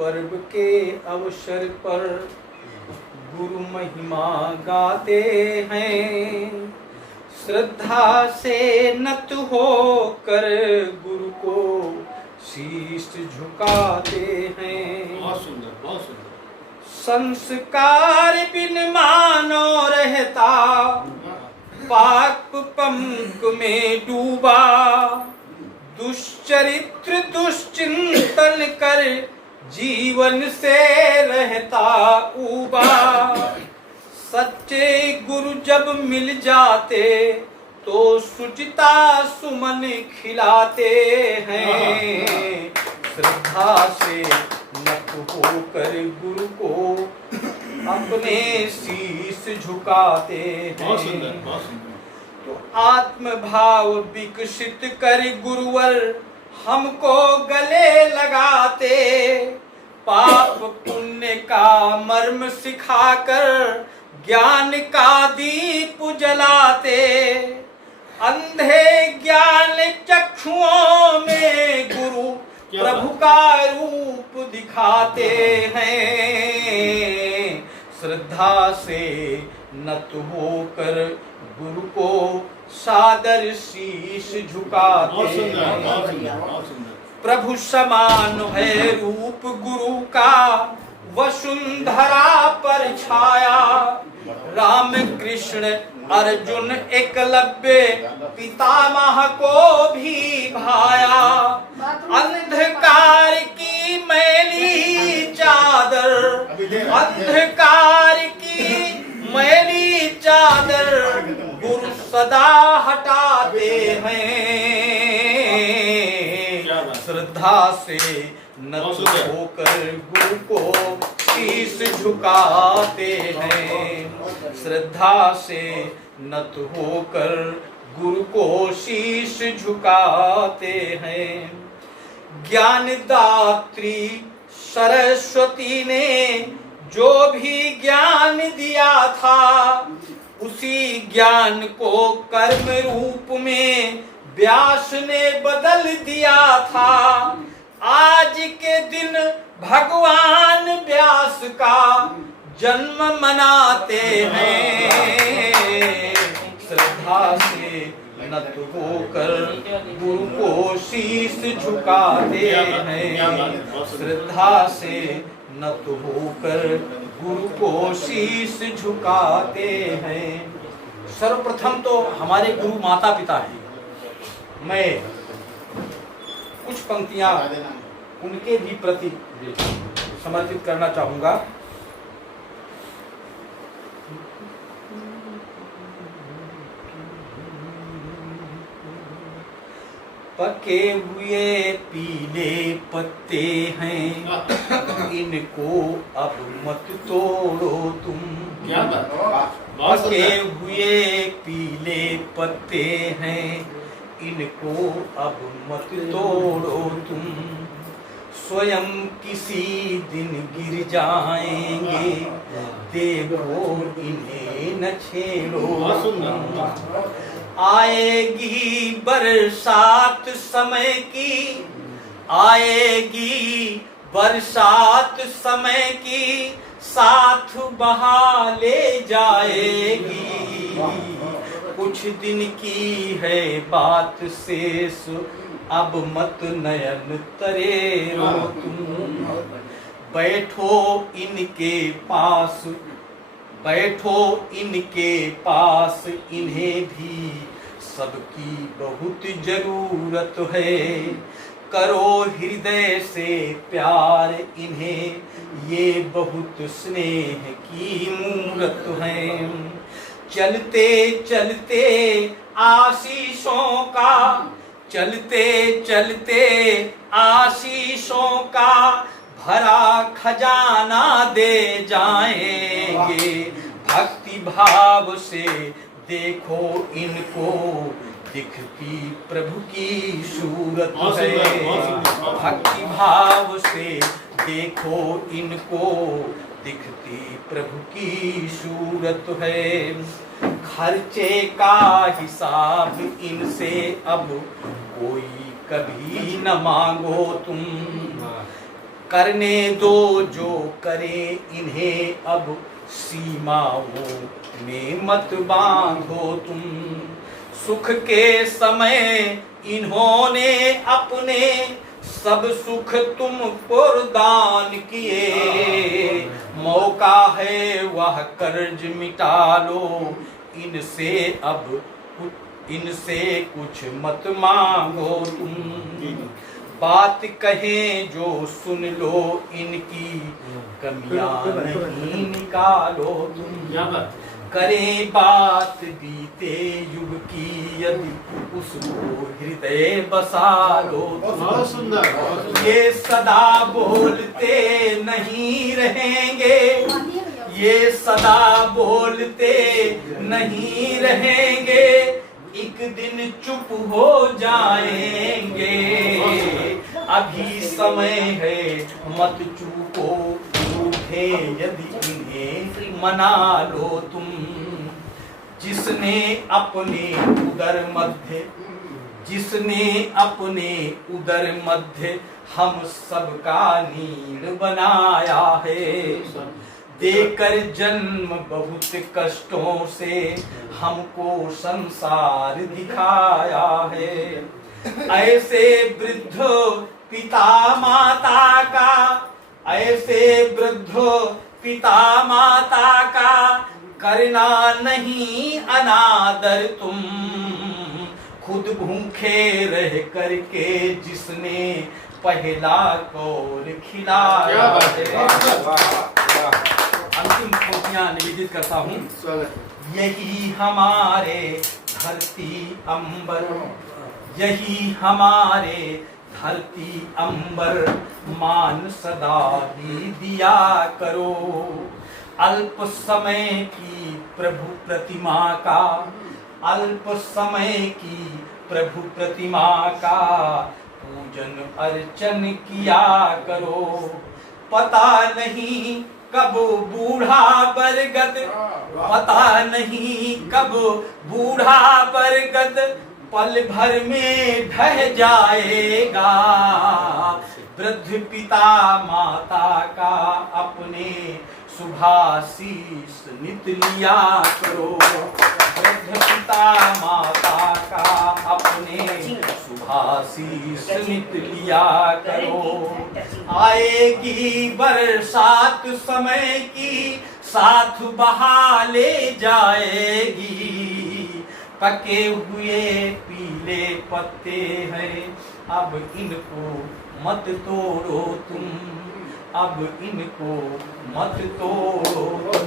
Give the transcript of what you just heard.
पर्व के अवसर पर गुरु महिमा गाते हैं। श्रद्धा से नत होकर गुरु को शीश झुकाते हैं। बहुत सुंदर, बहुत सुंदर। संस्कार बिन मानो रहता, पाप पंक में डूबा, दुश्चरित्र दुश्चिंतन कर जीवन से रहता ऊबा। सच्चे गुरु जब मिल जाते तो सुचिता सुमन खिलाते हैं। श्रद्धा से नत होकर गुरु को अपने शीश झुकाते हैं। बहुत सुंदर, बहुत सुंदर। तो आत्म भाव विकसित कर गुरुवर हमको गले लगाते, पाप पुण्य का मर्म सिखाकर ज्ञान का दीप जलाते। अंधे ज्ञान चक्षुओं में गुरु प्रभु का रूप दिखाते हैं। श्रद्धा से नत होकर गुरु को सादर शीश झुकाते हैं। प्रभु समान है रूप गुरु का, वसुंधरा पर छाया। राम कृष्ण अर्जुन एकलव्य पितामह को भी भाया। अंधकार की मैली चादर, अंधकार की मैली चादर गुरु सदा हटाते हैं। श्रद्धा से नत होकर गुरु को शीश झुकाते हैं। श्रद्धा से नत होकर गुरु को शीश झुकाते हैं। ज्ञान दात्री सरस्वती ने जो भी ज्ञान दिया था, उसी ज्ञान को कर्म रूप में व्यास ने बदल दिया था। आज के दिन भगवान व्यास का जन्म मनाते हैं। श्रद्धा से नत होकर गुरु को शीश झुकाते हैं। श्रद्धा से नत होकर गुरु को शीश झुकाते हैं। सर्वप्रथम तो हमारे गुरु माता पिता हैं। मैं कुछ पंक्तियां उनके भी प्रति समर्पित करना चाहूंगा। पके हुए पीले पत्ते हैं, इनको अब मत तोड़ो तुम। क्या बात। पके हुए पीले पत्ते हैं, इनको अब मत तोड़ो तुम। स्वयं किसी दिन गिर जाएंगे, देखो इन्हें न छेड़ो। आएगी बरसात समय की, आएगी बरसात समय की, साथ बहा ले जाएगी। कुछ दिन की है बात शेष, अब मत नयन तरेरो तुम। बैठो इनके पास, बैठो इनके पास, इन्हें भी सबकी बहुत जरूरत है। करो हृदय से प्यार इन्हें, ये बहुत स्नेह की मूरत है। चलते चलते आशीषों का, चलते चलते आशीषों का भरा खजाना दे जाएंगे। भक्ति भाव से देखो इनको, दिखती प्रभु की सूरत है। भक्ति भाव से देखो इनको, दिखती प्रभु की सूरत है। खर्चे का हिसाब इनसे अब कोई कभी न मांगो तुम। करने दो जो करे इन्हें, अब सीमाओं में मत बांधो तुम। सुख के समय इन्होंने अपने सब सुख तुमको दान किए। मौका है वह कर्ज मिटा लो, इनसे अब इनसे कुछ मत मांगो तुम। बात कहें जो सुन लो, इनकी कमियां नहीं निकालो तुम। करें बात बीते युग की, यदि उसको हृदय बसा लो तुम। बहुत सुंदर। ये सदा बोलते नहीं रहेंगे, ये सदा बोलते नहीं रहेंगे, एक दिन चुप हो जाएंगे। अभी समय है मत चूको, रूठे यदि इन्हें मना लो तुम। जिसने अपने उदर मध्य हम सबका नीड़ बनाया है। देकर जन्म बहुत कष्टों से हमको संसार दिखाया है। ऐसे वृद्ध पिता माता का, ऐसे वृद्ध पिता माता का करना नहीं अनादर तुम। खुद भूखे रह करके जिसने पहला कौर खिलाया है। अंतिम पंक्तियां निवेदित करता हूँ। यही हमारे धरती अंबर, यही हमारे धरती अंबर, मान सदा ही दिया करो। अल्प समय की प्रभु प्रतिमा का, अल्प समय की प्रभु प्रतिमा का पूजन अर्चन किया करो। पता नहीं कब बूढ़ा बरगद, पता नहीं कब बूढ़ा बरगद पल भर में ढह जाएगा। वृद्ध पिता माता का अपने शुभाशीष नित लिया करो। वृद्ध पिता माता का अपने शुभाशीष नित लिया करो। आएगी बरसात समय की, साथ बहा ले जाएगी। पके हुए पीले पत्ते हैं, अब इनको मत तोड़ो तुम, अब इनको मत तोड़ो।